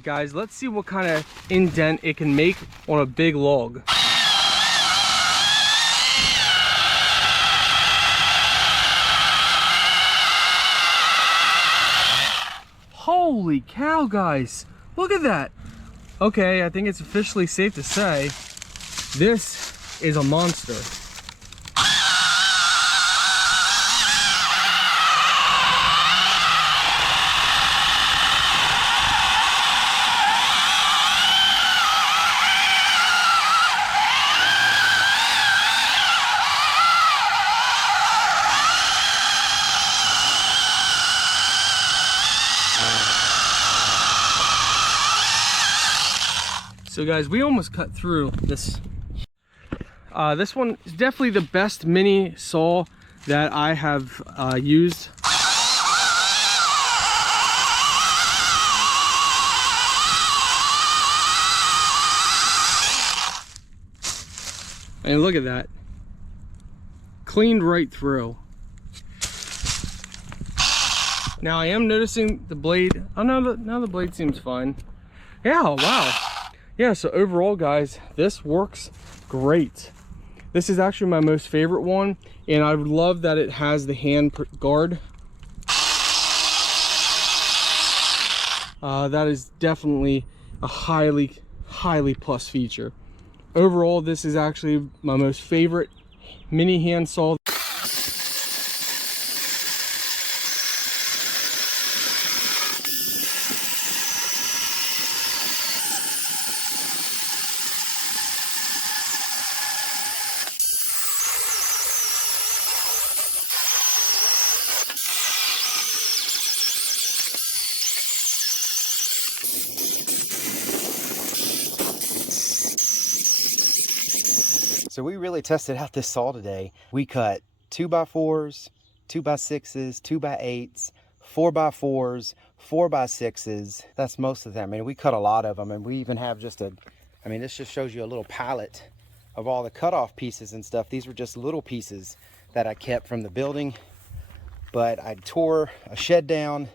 Alright guys, let's see what kind of indent it can make on a big log. Holy cow guys, look at that. Okay, I think it's officially safe to say this is a monster. So guys, we almost cut through this. This one is definitely the best mini saw that I have used. And look at that. Cleaned right through. Now I am noticing the blade. Oh no, now the blade seems fine. Yeah, wow. Yeah, so overall guys, this works great. This is actually my most favorite one, and I love that it has the hand guard. That is definitely a highly plus feature. Overall, this is actually my most favorite mini hand saw. So we really tested out this saw today. We cut 2x4s, 2x6s, 2x8s, 4x4s, 4x6s. That's most of them. I mean, we cut a lot of them, and we even have just a, I mean, this just shows you a little palette of all the cutoff pieces and stuff. These were just little pieces that I kept from the building, but I tore a shed down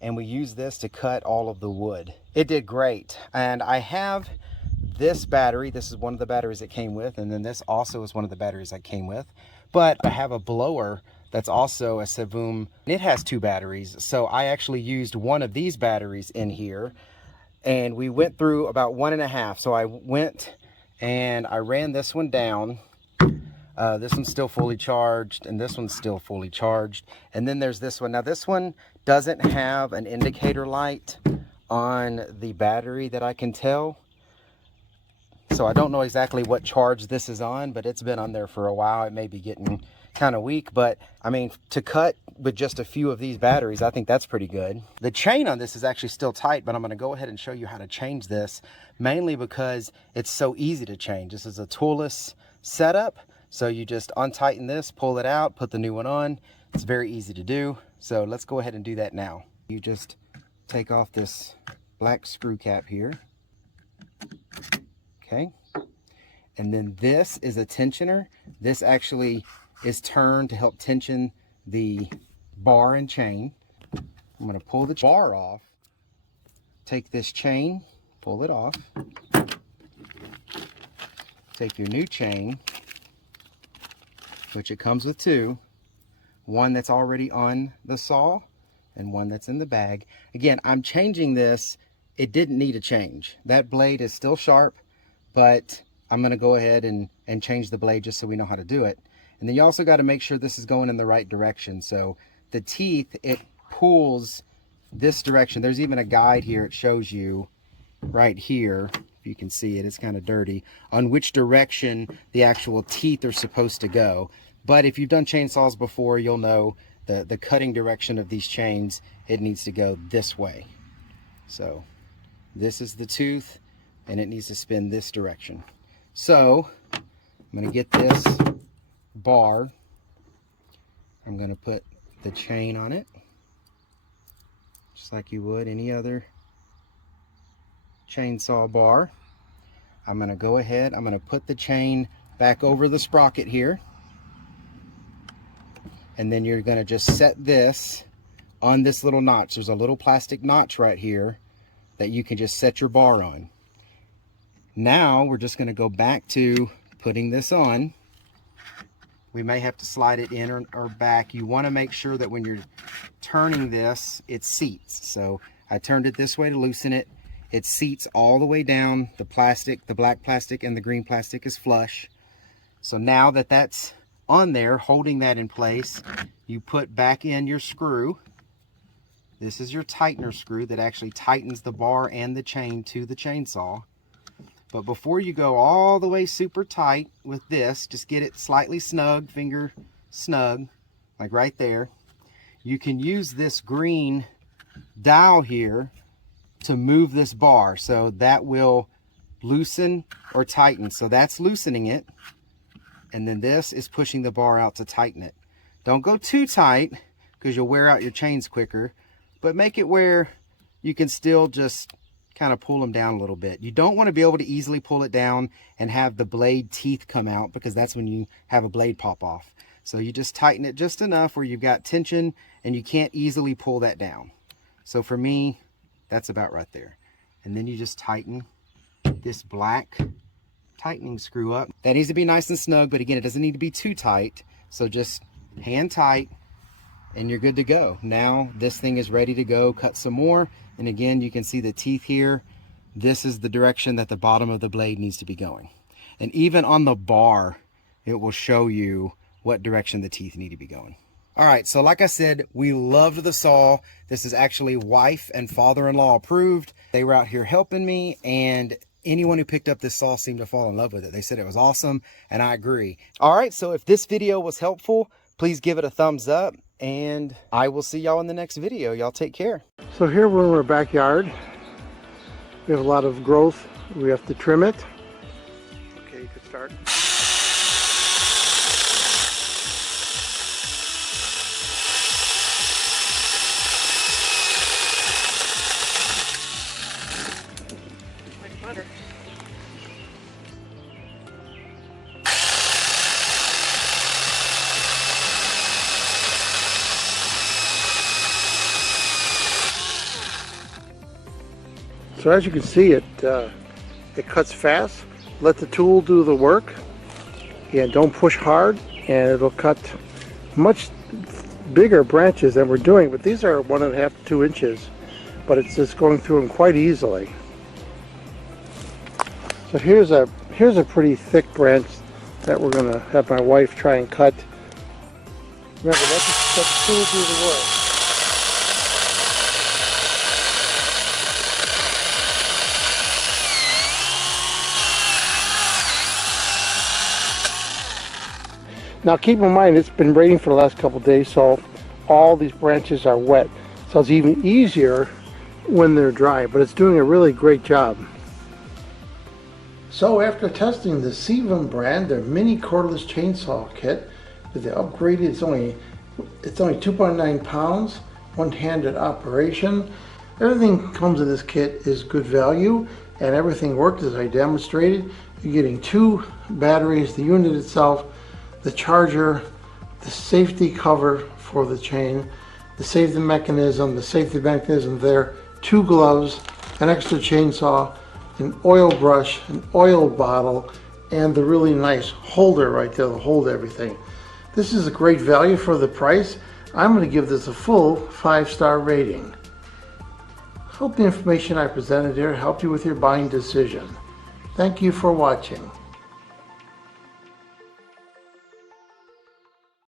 and we used this to cut all of the wood. It did great. And I have this battery. This is one of the batteries it came with, and then this also is one of the batteries I came with. But I have a blower that's also a Savoom. It has 2 batteries, so I actually used one of these batteries in here, and we went through about 1.5. So I went and I ran this one down. This one's still fully charged, and this one's still fully charged. And then there's this one. Now this one doesn't have an indicator light on the battery that I can tell. So I don't know exactly what charge this is on, but it's been on there for a while. It may be getting kind of weak, but I mean, to cut with just a few of these batteries, I think that's pretty good. The chain on this is actually still tight, but I'm going to go ahead and show you how to change this, mainly because it's so easy to change. This is a toolless setup, so you just untighten this, pull it out, put the new one on. It's very easy to do, so let's go ahead and do that now. You just take off this black screw cap here. Okay, and then this is a tensioner. This actually is turned to help tension the bar and chain. I'm going to pull the bar off, take this chain, pull it off, take your new chain, which it comes with 2, one that's already on the saw and one that's in the bag. Again, I'm changing this. It didn't need a change. That blade is still sharp, but I'm going to go ahead and change the blade just so we know how to do it. And then you also got to make sure this is going in the right direction. So the teeth, it pulls this direction. There's even a guide here. It shows you right here, if you can see it, it's kind of dirty, on which direction the actual teeth are supposed to go. But if you've done chainsaws before, you'll know the cutting direction of these chains, it needs to go this way. So this is the tooth, and it needs to spin this direction. So I'm going to get this bar. I'm going to put the chain on it, just like you would any other chainsaw bar. I'm going to go ahead, I'm going to put the chain back over the sprocket here, and then you're going to just set this on this little notch. There's a little plastic notch right here that you can just set your bar on. Now we're just going to go back to putting this on. We may have to slide it in or back. You want to make sure that when you're turning this, it seats. So I turned it this way to loosen it. It seats all the way down. The plastic, the black plastic and the green plastic is flush. So now that that's on there, holding that in place, you put back in your screw. This is your tightener screw that actually tightens the bar and the chain to the chainsaw. But before you go all the way super tight with this, just get it slightly snug, finger snug, like right there. You can use this green dial here to move this bar, so that will loosen or tighten. So that's loosening it, and then this is pushing the bar out to tighten it. Don't go too tight because you'll wear out your chains quicker, but make it where you can still just kind of pull them down a little bit. You don't want to be able to easily pull it down and have the blade teeth come out, because that's when you have a blade pop off. So you just tighten it just enough where you've got tension and you can't easily pull that down. So for me, that's about right there. And then you just tighten this black tightening screw up. That needs to be nice and snug, but again, it doesn't need to be too tight. So just hand tight and you're good to go. Now this thing is ready to go. Cut some more. And again, you can see the teeth here. This is the direction that the bottom of the blade needs to be going. And even on the bar, it will show you what direction the teeth need to be going. All right, so like I said, we loved the saw. This is actually wife and father-in-law approved. They were out here helping me, and anyone who picked up this saw seemed to fall in love with it. They said it was awesome, and I agree. All right, so if this video was helpful, please give it a thumbs up, and I will see y'all in the next video. Y'all take care. So here we're in our backyard. We have a lot of growth. We have to trim it. Okay, you can start. Like butter. So as you can see, it cuts fast. Let the tool do the work, and don't push hard, and it'll cut much bigger branches than we're doing. But these are 1.5 to 2 inches, but it's just going through them quite easily. So here's a pretty thick branch that we're going to have my wife try and cut. Remember, let the tool do the work. Now keep in mind, it's been raining for the last couple of days, so all these branches are wet. So it's even easier when they're dry, but it's doing a really great job. So after testing the Sevum brand, their mini cordless chainsaw kit with the upgraded, it's only 2.9 pounds, one-handed operation. Everything comes in this kit is good value, and everything worked as I demonstrated. You're getting 2 batteries, the unit itself, the charger, the safety cover for the chain, the safety mechanism there, 2 gloves, an extra chainsaw, an oil brush, an oil bottle, and the really nice holder right there to hold everything. This is a great value for the price. I'm going to give this a full 5-star rating. Hope the information I presented here helped you with your buying decision. Thank you for watching.